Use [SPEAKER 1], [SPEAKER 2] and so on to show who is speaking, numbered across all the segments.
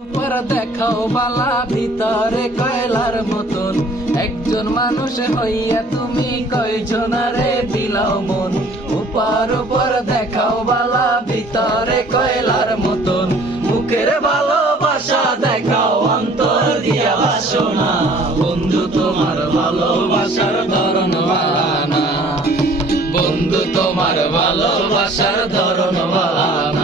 [SPEAKER 1] পর দেখাও বালা, ভিতরে কয়লার মতন। একজন মানুষ হইয়া তুমি কয়জনারে দিলাও মন। উপর উপর দেখাও বালা, ভিতরে কয়লার মতন। মুখের ভালোবাসা দেখাও, অন্তর দিয়া বাসনা। বন্ধু, তোমার ভালোবাসার ধরন বালানা বন্ধু, তোমার ভালোবাসার ধরন বালানা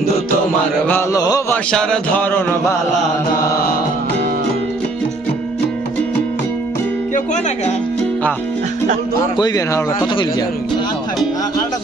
[SPEAKER 1] বন্ধু তোমার ভালোবাসার ধরন বালানা
[SPEAKER 2] কেউ কয় না গা
[SPEAKER 3] কইবেন কত
[SPEAKER 2] আটা